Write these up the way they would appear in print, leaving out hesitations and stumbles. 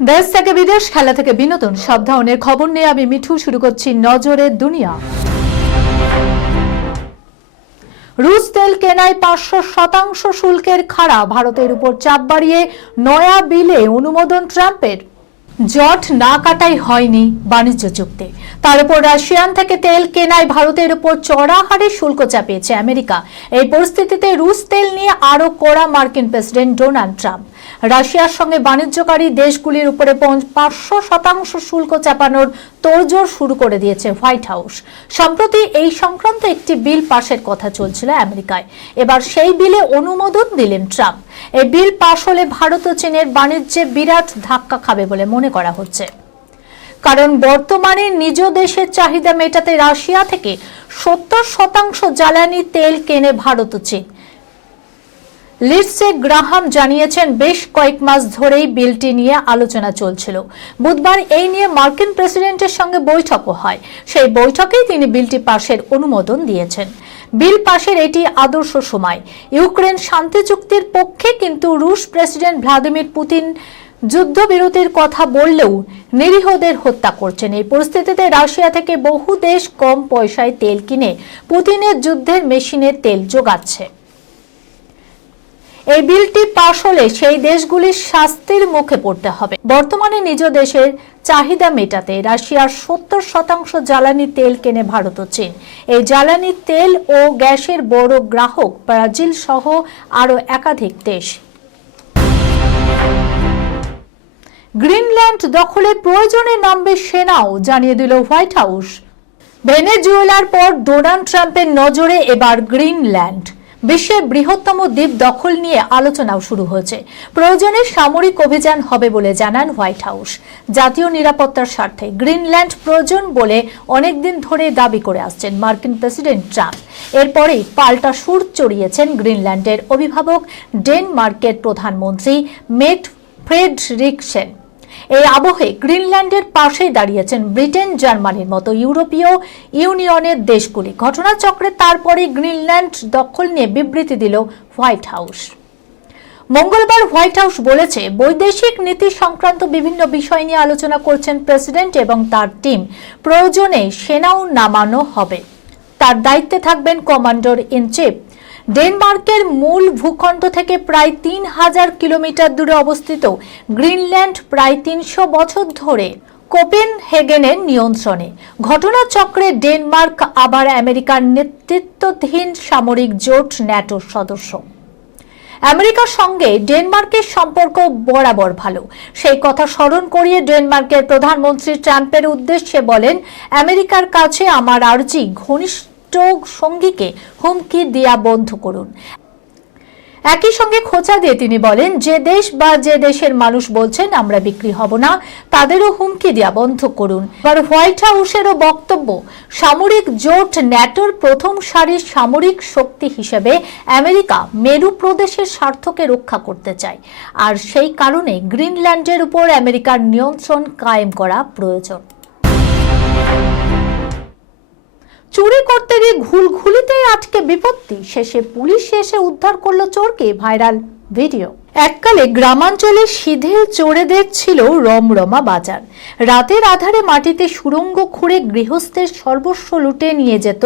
দেশ থেকে বিদেশ, খেলা থেকে বিনোদন, সব ধরনের খবর নিয়ে আমি মিঠু শুরু করছি নজরের দুনিয়া। রুশ তেল কেনায় 500% শুল্কের খাড়া, ভারতের উপর চাপ বাড়িয়ে নয়া বিলে অনুমোদন ট্রাম্পের। জট না কাটাই হয়নি বাণিজ্য চুক্তি, তার উপর রাশিয়ান থেকে তেল কেনায় ভারতের উপর চড়া হারে শুল্ক চাপিয়েছে আমেরিকা। এই পরিস্থিতিতে রুশ তেল নিয়ে আরো কড়া মার্কিন প্রেসিডেন্ট ডোনাল্ড ট্রাম্প। রাশিয়ার সঙ্গে বাণিজ্যকারী দেশগুলির উপরে 500% শুল্ক চাপানোর তোড়জোড় শুরু করে দিয়েছে হোয়াইট হাউস। সম্প্রতি এই সংক্রান্ত একটি বিল পাশের কথা চলছিল আমেরিকায়, এবার সেই বিলে অনুমোদন দিলেন ট্রাম্প। এই বিল পাশ হলে ভারত ও চীনের বাণিজ্যে বিরাট ধাক্কা খাবে বলে মনে করা হচ্ছে, কারণ বর্তমানে নিজ দেশের চাহিদা মেটাতে রাশিয়া থেকে 70% জ্বালানি তেল কেনে ভারত ও চীন। লিন্ডসে গ্রাহাম জানিয়েছেন, বেশ কয়েক মাস ধরেই বিলটি নিয়ে আলোচনা চলছিল। বুধবার এই নিয়ে মার্কিন প্রেসিডেন্টের সঙ্গে বৈঠকও হয়। সেই বৈঠকেই তিনি বিলটি পাশের অনুমোদন দিয়েছেন। বিল পাশের এটি আদর্শ সময়। ইউক্রেন শান্তি চুক্তির পক্ষে, কিন্তু রুশ প্রেসিডেন্ট ভ্লাদিমির পুতিন যুদ্ধবিরতির কথা বললেও নিরীহদের হত্যা করছেন। এই পরিস্থিতিতে রাশিয়া থেকে বহু দেশ কম পয়সায় তেল কিনে পুতিনের যুদ্ধের মেশিনে তেল যোগাচ্ছে। এই বিলটি পাশ হলে সেই দেশগুলির শাস্তির মুখে পড়তে হবে। বর্তমানে নিজ দেশের চাহিদা মেটাতে রাশিয়ার 70% জ্বালানি তেল কেনে ভারত ও চীন। এই জ্বালানি তেল ও গ্যাসের বড় গ্রাহক ব্রাজিল সহ আরো একাধিক দেশ। গ্রিনল্যান্ড দখলে প্রয়োজনে নামবে সেনাও, জানিয়ে দিল হোয়াইট হাউস। ভেনেজুয়েলার পর ডোনাল্ড ট্রাম্পের নজরে এবার গ্রিনল্যান্ড। বিশ্বের বৃহত্তম দ্বীপ দখল নিয়ে আলোচনাও শুরু হয়েছে। প্রয়োজনে সামরিক অভিযান হবে বলে জানান হোয়াইট হাউস। জাতীয় নিরাপত্তার স্বার্থে গ্রিনল্যান্ড প্রয়োজন বলে অনেকদিন ধরে দাবি করে আসছেন মার্কিন প্রেসিডেন্ট ট্রাম্প। এরপরেই পাল্টা সুর চড়িয়েছেন গ্রিনল্যান্ডের অভিভাবক ডেনমার্কের প্রধানমন্ত্রী মেট ফ্রেডরিকসেন। এই আবহে গ্রিনল্যান্ডের পাশেই দাঁড়িয়েছেন ব্রিটেন, জার্মানির মতো ইউরোপীয় ইউনিয়নের দেশগুলি। ঘটনাচক্রে তারপরে গ্রিনল্যান্ড দখল নিয়ে বিবৃতি দিল হোয়াইট হাউস। মঙ্গলবার হোয়াইট হাউস বলেছে, বৈদেশিক নীতি সংক্রান্ত বিভিন্ন বিষয় নিয়ে আলোচনা করছেন প্রেসিডেন্ট এবং তার টিম। প্রয়োজনে সেনাও নামানো হবে। তার দায়িত্বে থাকবেন কমান্ডার ইন চিফ। ডেনমার্কের মূল ভূখণ্ড থেকে প্রায় 3000 কিলোমিটার দূরে অবস্থিত গ্রিনল্যান্ড প্রায় 300 বছর ধরে কোপেনহেগেনের নিয়ন্ত্রণে। ঘটনাচক্রে ডেনমার্ক আবার আমেরিকার নেতৃত্বাধীন সামরিক জোট ন্যাটোর সদস্য। আমেরিকার সঙ্গে ডেনমার্কের সম্পর্ক বরাবর ভালো, সেই কথা স্মরণ করিয়ে ডেনমার্কের প্রধানমন্ত্রী ট্রাম্পের উদ্দেশ্যে বলেন, আমেরিকার কাছে আমার আর্জি, ঘনিষ্ঠ সঙ্গীকে হুমকি দেয়া বন্ধ করুন। একই সঙ্গে খোঁচা দিয়ে তিনি বলেন, যে দেশ বা যে দেশের মানুষ বলছেন আমরা বিক্রি হব না, তাদেরও হুমকি দেয়া বন্ধ করুন। আর হোয়াইট হাউসেরও বক্তব্য, সামরিক জোট ন্যাটোর প্রথম সারির সামরিক শক্তি হিসেবে আমেরিকা মেরু প্রদেশের স্বার্থকে রক্ষা করতে চায়, আর সেই কারণে গ্রিনল্যান্ডের উপর আমেরিকার নিয়ন্ত্রণ কায়েম করা প্রয়োজন। চুরি করতে গিয়ে ঘুলঘুলিতে আটকে বিপত্তি, শেষে পুলিশ এসে উদ্ধার করলো চোরকে, ভাইরাল ভিডিও। এককালে গ্রামাঞ্চলে সিধেল চোরেদের ছিল রমরমা বাজার। রাতের আধারে মাটিতে সুড়ঙ্গ খুঁড়ে গৃহস্থের সর্বস্ব লুটে নিয়ে যেত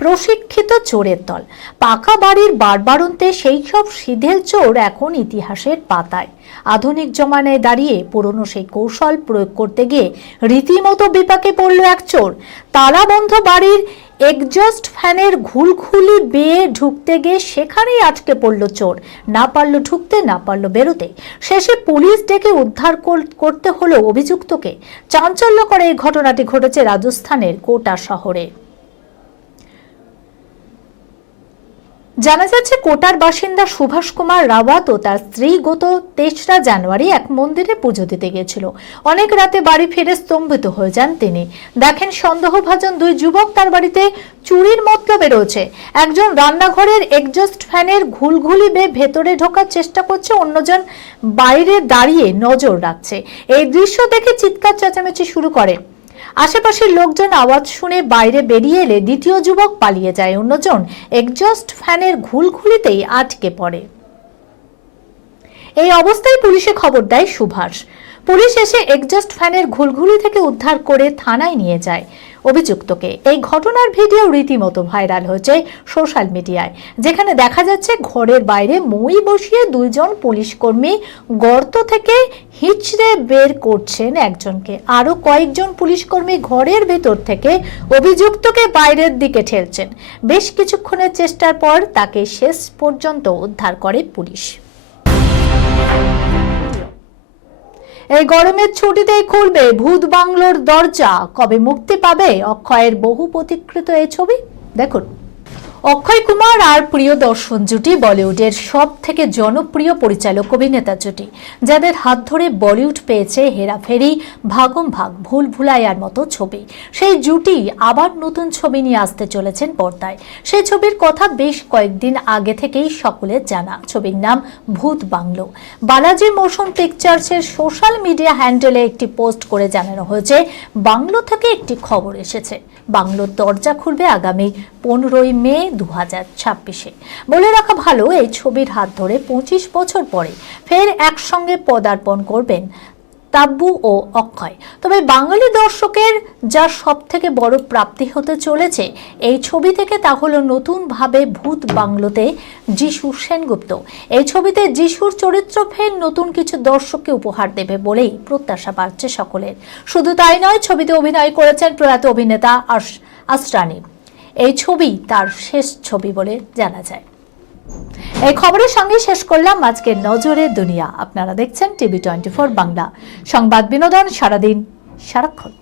প্রশিক্ষিত চোরের দল। পাকা বাড়ির বারবারন্তে সেই সব সিধেল চোর এখন ইতিহাসের পাতায়। আধুনিক জমানায় দাঁড়িয়ে পুরনো সেই কৌশল প্রয়োগ করতে গিয়ে রীতিমতো বিপাকে পড়ল এক চোর। তালাবন্ধ বাড়ির এক্সজস্ট ফ্যানের ঘুলঘুলি বেয়ে ঢুকতে গিয়ে সেখানেই আটকে পড়ল চোর। না পারল ঢুকতে, না পারল বেরোতে। শেষে পুলিশ ডেকে উদ্ধার করতে হলো অভিযুক্তকে। চাঞ্চল্যকর এই ঘটনাটি ঘটেছে রাজস্থানের কোটা শহরে। জানা যাচ্ছে, কোটার বাসিন্দা সুভাষ কুমার রাওয়াত ও তার স্ত্রী গত 3রা জানুয়ারি এক মন্দিরে পুজো দিতে গিয়েছিল। অনেক রাতে বাড়ি ফিরে স্তম্ভিত হয়ে যান তিনি। দেখেন সন্দেহভাজন দুই যুবক তার বাড়িতে চুরির মতলবে রয়েছে। একজন রান্নাঘরের এক্সজস্ট ফ্যানের ঘুলঘুলি বেয়ে ভেতরে ঢোকার চেষ্টা করছে, অন্যজন বাইরে দাঁড়িয়ে নজর রাখছে। এই দৃশ্য দেখে চিৎকার চেঁচামেচি শুরু করে। আশেপাশের লোকজন আওয়াজ শুনে বাইরে বেরিয়ে এলে দ্বিতীয় যুবক পালিয়ে যায়, অন্যজন এক্সজস্ট ফ্যানের ঘুলঘুলিতেই আটকে পড়ে। এই অবস্থায় পুলিশে খবর দেয় সুভাষ। পুলিশ এসে এক্সজস্ট ফ্যানের ঘুলঘুলি থেকে উদ্ধার করে থানায় নিয়ে যায় অভিযুক্তকে। এই ঘটনার ভিডিও রীতিমতো ভাইরাল হয়েছে সোশ্যাল মিডিয়ায়, যেখানে দেখা যাচ্ছে ঘরের বাইরে মই বসিয়ে দুইজন পুলিশ কর্মী গর্ত থেকে হিচড়ে বের করছেন একজনকে। আরো কয়েকজন পুলিশ কর্মী ঘরের ভেতর থেকে অভিযুক্তকে বাইরের দিকে ঠেলছেন। বেশ কিছুক্ষণের চেষ্টার পর তাকে শেষ পর্যন্ত উদ্ধার করে পুলিশ। এই গরমের ছুটিতেই খুলবে ভূত বাংলোর দরজা। কবে মুক্তি পাবে অক্ষয়ের বহু প্রতীক্ষিত এই ছবি? দেখুন, অক্ষয় কুমার আর প্রিয়দর্শন জুটি বলিউডের সব থেকে জনপ্রিয় পরিচালক অভিনেতা জুটি, যাদের হাত ধরে বলিউড পেয়েছে হেরাফেরি, ভাগম ভাগ, ভুল ভুলাইয়ার মতো ছবি। সেই জুটি আবার নতুন ছবি নিয়ে আসতে চলেছেন পর্দায়। সেই ছবির কথা বেশ কয়েকদিন আগে থেকেই সকলের জানা। ছবির নাম ভূত বাংলো। বালাজি মোশন পিকচার্সের সোশ্যাল মিডিয়া হ্যান্ডেলে একটি পোস্ট করে জানানো হয়েছে, বাংলো থেকে একটি খবর এসেছে। বাংলোর দরজা খুলবে আগামী 15ই মে 2026-এ। বলে রাখা ভালো, এই ছবির হাত ধরে 25 বছর পরে ফের একসঙ্গে পদার্পণ করবেন তাব্বু ও অক্ষয়। তবে বাঙালি দর্শকের যা সব থেকে বড় প্রাপ্তি হতে চলেছে এই ছবি থেকে, তা হলো নতুনভাবে ভূত বাংলোতে যিশু সেনগুপ্ত। এই ছবিতে যিশুর চরিত্র ফের নতুন কিছু দর্শককে উপহার দেবে বলেই প্রত্যাশা বাড়ছে সকলের। শুধু তাই নয়, ছবিতে অভিনয় করেছেন প্রয়াত অভিনেতা আসরানি। এই ছবি তার শেষ ছবি বলে জানা যায়। এই খবরের সঙ্গে শেষ করলাম আজকের নজরে দুনিয়া। আপনারা দেখছেন টিভি 24 বাংলা, সংবাদ বিনোদন সারাদিন সারাক্ষণ।